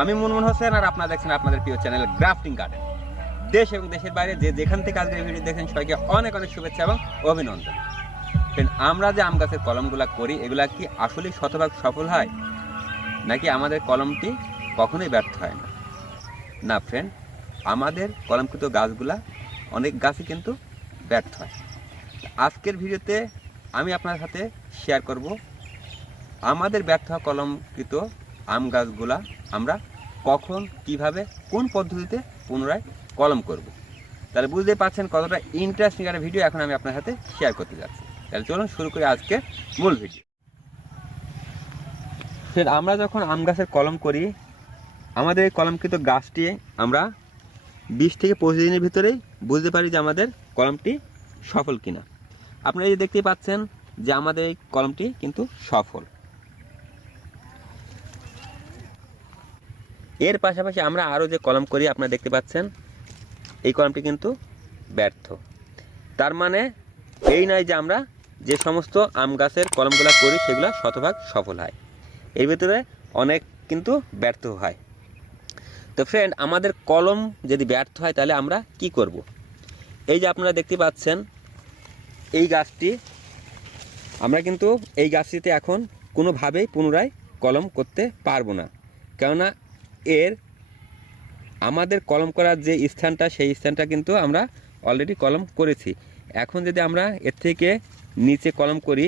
আমি মুনমুন হোসেন আর আপনারা দেখছেন আপনাদের প্রিয় চ্যানেল গ্রাফটিং গার্ডেন। দেশ এবং দেশের বাইরে যে যেখান থেকে আজকের ভিডিও দেখেন সবাইকে অনেক অনেক শুভেচ্ছা এবং অভিনন্দন। ফ্রেন্ড, আমরা যে আম গাছের কলমগুলো করি এগুলা কি আসলেই শতভাগ সফল হয় নাকি আমাদের কলমটি কখনোই ব্যর্থ হয় না? না ফ্রেন্ড, আমাদের কলমকৃত গাছগুলা অনেক গাছই কিন্তু ব্যর্থ হয়। আজকের ভিডিওতে আমি আপনার সাথে শেয়ার করব আমাদের ব্যর্থ হওয়া কলমকৃত আম গাছগুলা আমরা কখন, কিভাবে, কোন পদ্ধতিতে পুনরায় কলম করব। তাহলে বুঝতে পারছেন কতটা ইন্টারেস্টিং একটা ভিডিও এখন আমি আপনার সাথে শেয়ার করতে যাচ্ছি। তাহলে চলুন শুরু করি আজকে মূল ভিডিও। আমরা যখন আম গাছের কলম করি আমাদের এই কলমকৃত গাছটি আমরা 20 থেকে 25 দিনের ভিতরেই বুঝতে পারি যে আমাদের কলমটি সফল কিনা। আপনারা এই দেখতে পাচ্ছেন যে আমাদের এই কলমটি কিন্তু সফল। এর পাশাপাশি আমরা আরও যে কলম করি আপনারা দেখতে পাচ্ছেন এই কলমটি কিন্তু ব্যর্থ। তার মানে এই নয় যে আমরা যে সমস্ত আম গাছের কলমগুলো করি সেগুলো শতভাগ সফল হয়, এর ভিতরে অনেক কিন্তু ব্যর্থ হয়। তো ফ্রেন্ড, আমাদের কলম যদি ব্যর্থ হয় তাহলে আমরা কি করব? এই যে আপনারা দেখতে পাচ্ছেন এই গাছটি, আমরা কিন্তু এই গাছটিতে এখন কোনোভাবেই পুনরায় কলম করতে পারবো না, কেননা এর আমাদের কলম করার যে স্থানটা সেই স্থানটা কিন্তু আমরা অলরেডি কলম করেছি। এখন যদি আমরা এর থেকে নিচে কলম করি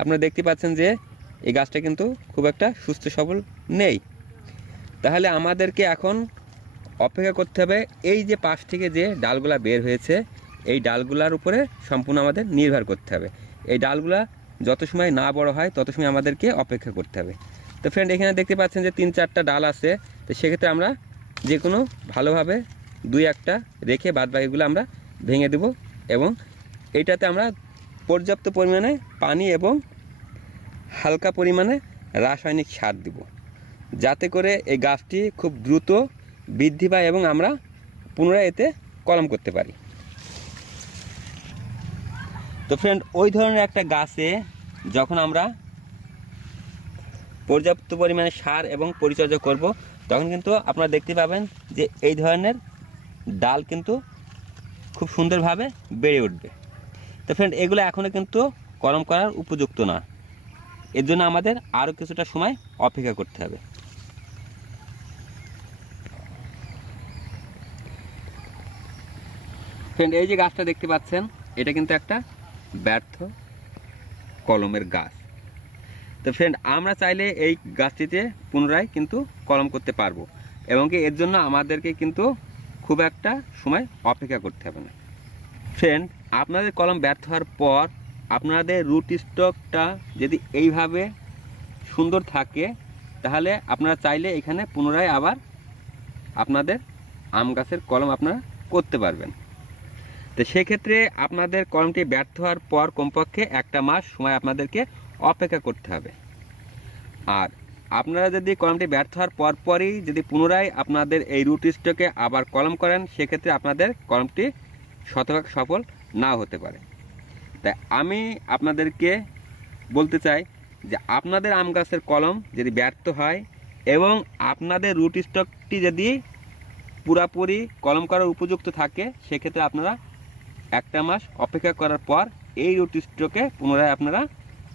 আপনারা দেখতে পাচ্ছেন যে এই গাছটা কিন্তু খুব একটা সুস্থ সবল নেই। তাহলে আমাদেরকে এখন অপেক্ষা করতে হবে এই যে পাশ থেকে যে ডালগুলা বের হয়েছে এই ডালগুলার উপরে সম্পূর্ণ আমাদের নির্ভর করতে হবে। এই ডালগুলা যত সময় না বড় হয় তত সময় আমাদেরকে অপেক্ষা করতে হবে। তো ফ্রেন্ড, এখানে দেখতে পাচ্ছেন যে 3-4টা ডাল আছে। তো সেক্ষেত্রে আমরা যে কোনো ভালোভাবে 2-1টা রেখে বাদবাকিগুলো আমরা ভেঙে দেব এবং এইটাতে আমরা পর্যাপ্ত পরিমাণে পানি এবং হালকা পরিমাণে রাসায়নিক সার দেব, যাতে করে এই গাছটি খুব দ্রুত বৃদ্ধি পায় এবং আমরা পুনরায় এতে কলম করতে পারি। তো ফ্রেন্ড, ওই ধরনের একটা গাছে যখন আমরা পর্যাপ্ত পরিমাণে সার এবং পরিচর্যা করব তখন কিন্তু আপনারা দেখতে পাবেন যে এই ধরনের ডাল কিন্তু খুব সুন্দরভাবে বেড়ে উঠবে। তো ফ্রেন্ড, এগুলো এখনও কিন্তু কলম করার উপযুক্ত না, এর জন্য আমাদের আরও কিছুটা সময় অপেক্ষা করতে হবে। ফ্রেন্ড, এই যে গাছটা দেখতে পাচ্ছেন এটা কিন্তু একটা ব্যর্থ কলমের গাছ। তো ফ্রেন্ড, আমরা চাইলে এই গাছটিতে পুনরায় কিন্তু কলম করতে পারবো এবং কি এর জন্য আমাদেরকে কিন্তু খুব একটা সময় অপেক্ষা করতে হবে না। ফ্রেন্ড, আপনাদের কলম ব্যর্থ হওয়ার পর আপনাদের রুট স্টকটা যদি এইভাবে সুন্দর থাকে তাহলে আপনারা চাইলে এখানে পুনরায় আবার আপনাদের আম গাছের কলম আপনারা করতে পারবেন। তো সেক্ষেত্রে আপনাদের কলমটি ব্যর্থ হওয়ার পর কমপক্ষে 1টা মাস সময় আপনাদেরকে অপেক্ষা করতে হবে। আর আপনারা যদি কলমটি ব্যর্থ হওয়ার পরপরই যদি পুনরায় আপনাদের এই রুট স্টকে আবার কলম করেন সেক্ষেত্রে আপনাদের কলমটি শতভাগ সফল নাও হতে পারে। তাই আমি আপনাদেরকে বলতে চাই যে আপনাদের আম গাছের কলম যদি ব্যর্থ হয় এবং আপনাদের রুট স্টকটি যদি পুরাপুরি কলম করার উপযুক্ত থাকে সেক্ষেত্রে আপনারা 1টা মাস অপেক্ষা করার পর এই রুট স্টকে পুনরায় আপনারা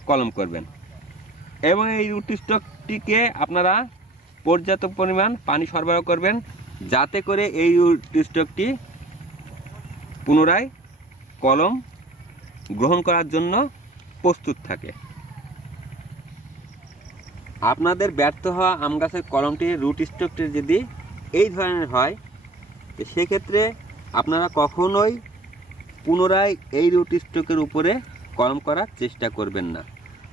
কলম করবেন এবং এই রুট স্টকটিকে আপনারা পর্যাপ্ত পরিমাণ পানি সরবরাহ করবেন, যাতে করে এই রুট স্টকটি পুনরায় কলম গ্রহণ করার জন্য প্রস্তুত থাকে। আপনাদের ব্যর্থ হওয়া আম গাছের কলমটির রুট স্টকটি যদি এই ধরনের হয় তো সেক্ষেত্রে আপনারা কখনোই পুনরায় এই রুট স্টকের উপরে কলম করার চেষ্টা করবেন না,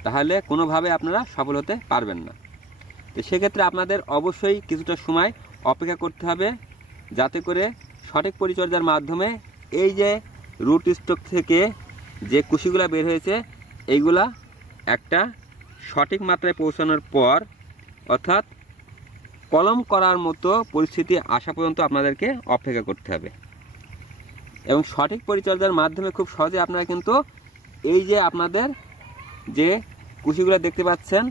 তাহলে কোনোভাবে আপনারা সফল হতে পারবেন না। তো সেক্ষেত্রে আপনাদের অবশ্যই কিছুটা সময় অপেক্ষা করতে হবে, যাতে করে সঠিক পরিচর্যার মাধ্যমে এই যে রুট স্টক থেকে যে কুশিগুলা বের হয়েছে এইগুলা একটা সঠিক মাত্রায় পৌঁছানোর পর অর্থাৎ কলম করার মতো পরিস্থিতি আসা পর্যন্ত আপনাদেরকে অপেক্ষা করতে হবে এবং সঠিক পরিচর্যার মাধ্যমে খুব সহজে আপনারা কিন্তু এই যে আপনাদের যে কুশিগুলো দেখতে পাচ্ছেন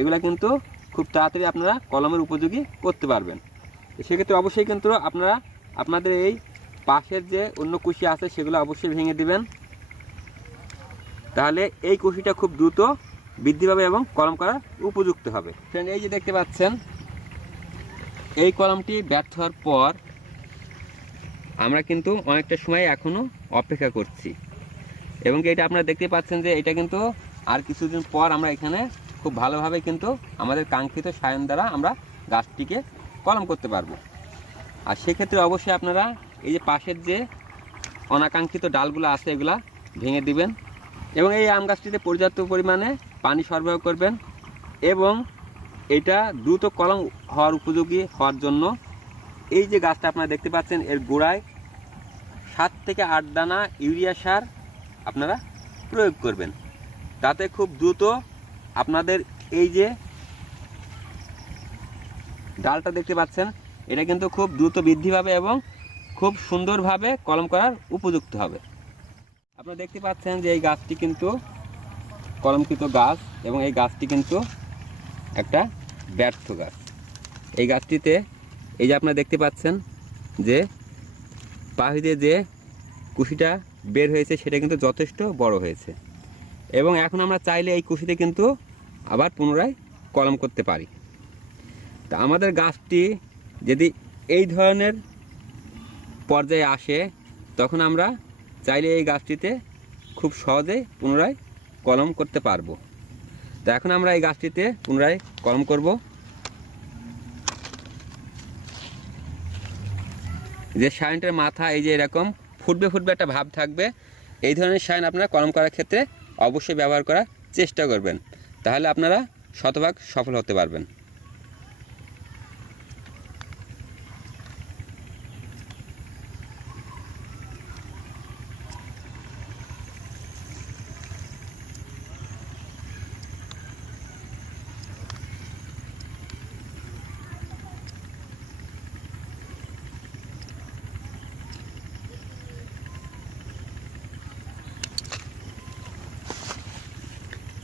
এগুলা কিন্তু খুব তাড়াতাড়ি আপনারা কলমের উপযোগী করতে পারবেন। সেক্ষেত্রে অবশ্যই কিন্তু আপনারা আপনাদের এই পাশের যে অন্য কুশি আছে সেগুলো অবশ্যই ভেঙে দিবেন, তাহলে এই কুশিটা খুব দ্রুত বৃদ্ধি পাবে এবং কলম করার উপযুক্ত হবে। ফ্রেন্ড, এই যে দেখতে পাচ্ছেন এই কলমটি ব্যর্থ হওয়ার পর আমরা কিন্তু অনেকটা সময় এখনও অপেক্ষা করছি, এবং এটা আপনারা দেখতে পাচ্ছেন যে এটা কিন্তু আর কিছুদিন পর আমরা এখানে খুব ভালোভাবে কিন্তু আমাদের কাঙ্ক্ষিত সায়ন দ্বারা আমরা গাছটিকে কলম করতে পারবো। আর সেক্ষেত্রে অবশ্যই আপনারা এই যে পাশের যে অনাকাঙ্ক্ষিত ডালগুলো আছে এগুলা ভেঙে দিবেন, এবং এই আম গাছটিতে পর্যাপ্ত পরিমাণে পানি সরবরাহ করবেন, এবং এটা দ্রুত কলম হওয়ার উপযোগী হওয়ার জন্য এই যে গাছটা আপনারা দেখতে পাচ্ছেন এর গোড়ায় 7 থেকে 8 দানা ইউরিয়া সার আপনারা প্রয়োগ করবেন, তাতে খুব দ্রুত আপনাদের এই যে ডালটা দেখতে পাচ্ছেন এটা কিন্তু খুব দ্রুত বৃদ্ধি পাবে এবং খুব সুন্দরভাবে কলম করার উপযুক্ত হবে। আপনারা দেখতে পাচ্ছেন যে এই গাছটি কিন্তু কলমকৃত গাছ, এবং এই গাছটি কিন্তু একটা ব্যর্থ গাছ। এই গাছটিতে এই যে আপনারা দেখতে পাচ্ছেন যে পাহিতে যে কুশিটা বের হয়েছে সেটা কিন্তু যথেষ্ট বড় হয়েছে, এবং এখন আমরা চাইলে এই কুশিতে কিন্তু আবার পুনরায় কলম করতে পারি। তা আমাদের গাছটি যদি এই ধরনের পর্যায়ে আসে তখন আমরা চাইলে এই গাছটিতে খুব সহজেই পুনরায় কলম করতে পারবো। তো এখন আমরা এই গাছটিতে পুনরায় কলম করব। যে শাইনটার মাথা এই যে এরকম ফুটবে ফুটবে একটা ভাব থাকবে, এই ধরনের শাইন আপনারা কলম করার ক্ষেত্রে অবশ্যই ব্যবহার করার চেষ্টা করবেন, তাহলে আপনারা শতভাগ সফল হতে পারবেন।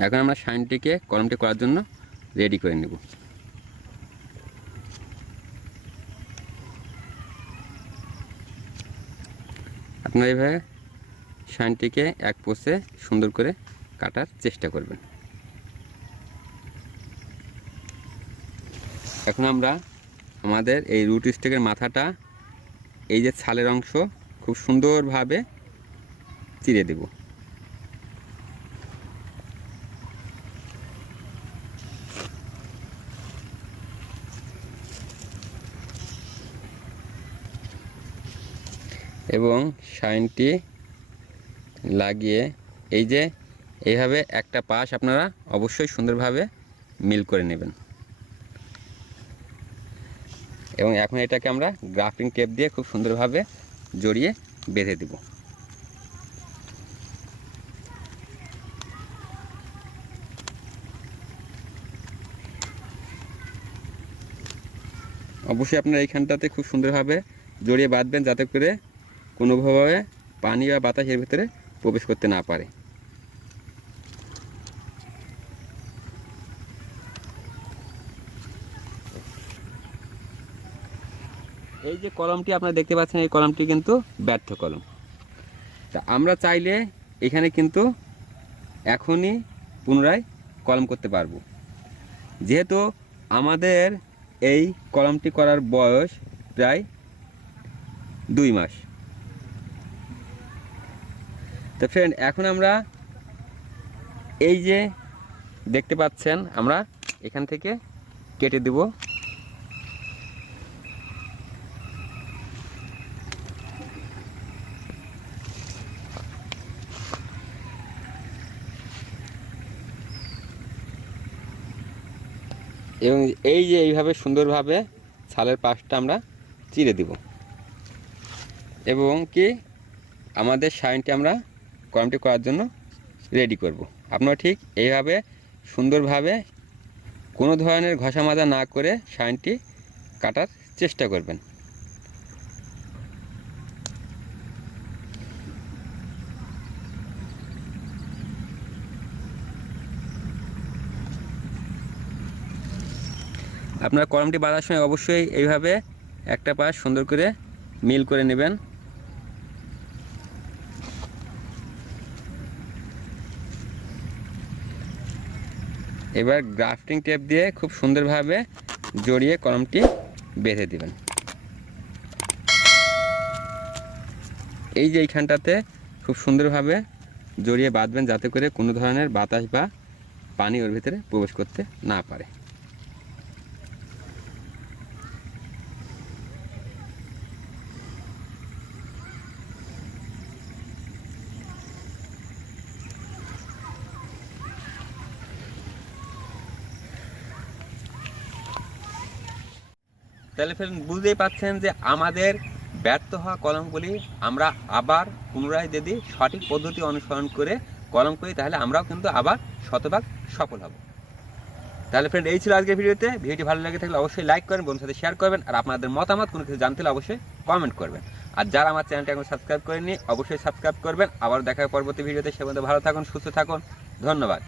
এখন আমরা শাইনটিকে কলমটি করার জন্য রেডি করে নেব। আপনারা এইভাবে শাইনটিকে এক পোষে সুন্দর করে কাটার চেষ্টা করবেন। এখন আমরা আমাদের এই রুট স্টেকের মাথাটা এই যে ছালের অংশ খুব সুন্দরভাবে চিরে দেব। এবং শাইনটি লাগিয়ে এই যে এইভাবে একটা পাশ আপনারা অবশ্যই সুন্দরভাবে মিল করে নেবেন, এবং এখন এটাকে আমরা গ্রাফটিং টেপ দিয়ে খুব সুন্দরভাবে জড়িয়ে বেঁধে দেব। অবশ্যই আপনারা এইখানটাতে খুব সুন্দরভাবে জড়িয়ে বাঁধবেন যাতে করে কোনোভাবে পানি বা বাতাস এর ভিতরে প্রবেশ করতে না পারে। এই যে কলমটি আপনারা দেখতে পাচ্ছেন এই কলমটি কিন্তু ব্যর্থ কলম। তা আমরা চাইলে এখানে কিন্তু এখনই পুনরায় কলম করতে পারবো, যেহেতু আমাদের এই কলমটি করার বয়স প্রায় 2 মাস। তো ফ্রেন্ড, এখন আমরা এই যে দেখতে পাচ্ছেন আমরা এখান থেকে কেটে দেব। এবং এই যে এইভাবে সুন্দরভাবে ছালের পাশটা আমরা চিরে দিব, এবং কি আমাদের শাইনটি আমরা কলমটি করার জন্য রেডি করব। আপনারা ঠিক এইভাবে সুন্দরভাবে কোনো ধরনের ঘষা মাজা না করে শাইনটি কাটার চেষ্টা করবেন। আপনার কলমটি বাঁধার সময় অবশ্যই এইভাবে একটা পাশ সুন্দর করে মিল করে নেবেন। এবার গ্রাফটিং টেপ দিয়ে খুব সুন্দরভাবে জড়িয়ে কলমটি বেঁধে দিবেন। এই যে এইখানটাতে খুব সুন্দরভাবে জড়িয়ে বাঁধবেন, যাতে করে কোনো ধরনের বাতাস বা পানি ওর ভিতরে প্রবেশ করতে না পারে। তাহলে ফ্রেন্ড বুঝতেই পাচ্ছেন যে আমাদের ব্যর্থ হওয়া কলমগুলি আমরা আবার পুনরায় যদি সঠিক পদ্ধতি অনুসরণ করে কলম করি, তাহলে আমরাও কিন্তু আবার শতভাগ সফল হব। তাহলে ফ্রেন্ড এই ছিল আজকের ভিডিওটি ভালো লাগে থাকলে অবশ্যই লাইক করবেন, বন্ধুদের সাথে শেয়ার করবেন, আর আপনাদের মতামত কোনো কিছু জানতে হলে অবশ্যই কমেন্ট করবেন। আর যারা আমার চ্যানেলটি এখন সাবস্ক্রাইব করেননি অবশ্যই সাবস্ক্রাইব করবেন। আবার দেখা পরবর্তী ভিডিওতে। সে পর্যন্ত ভালো থাকুন, সুস্থ থাকুন, ধন্যবাদ।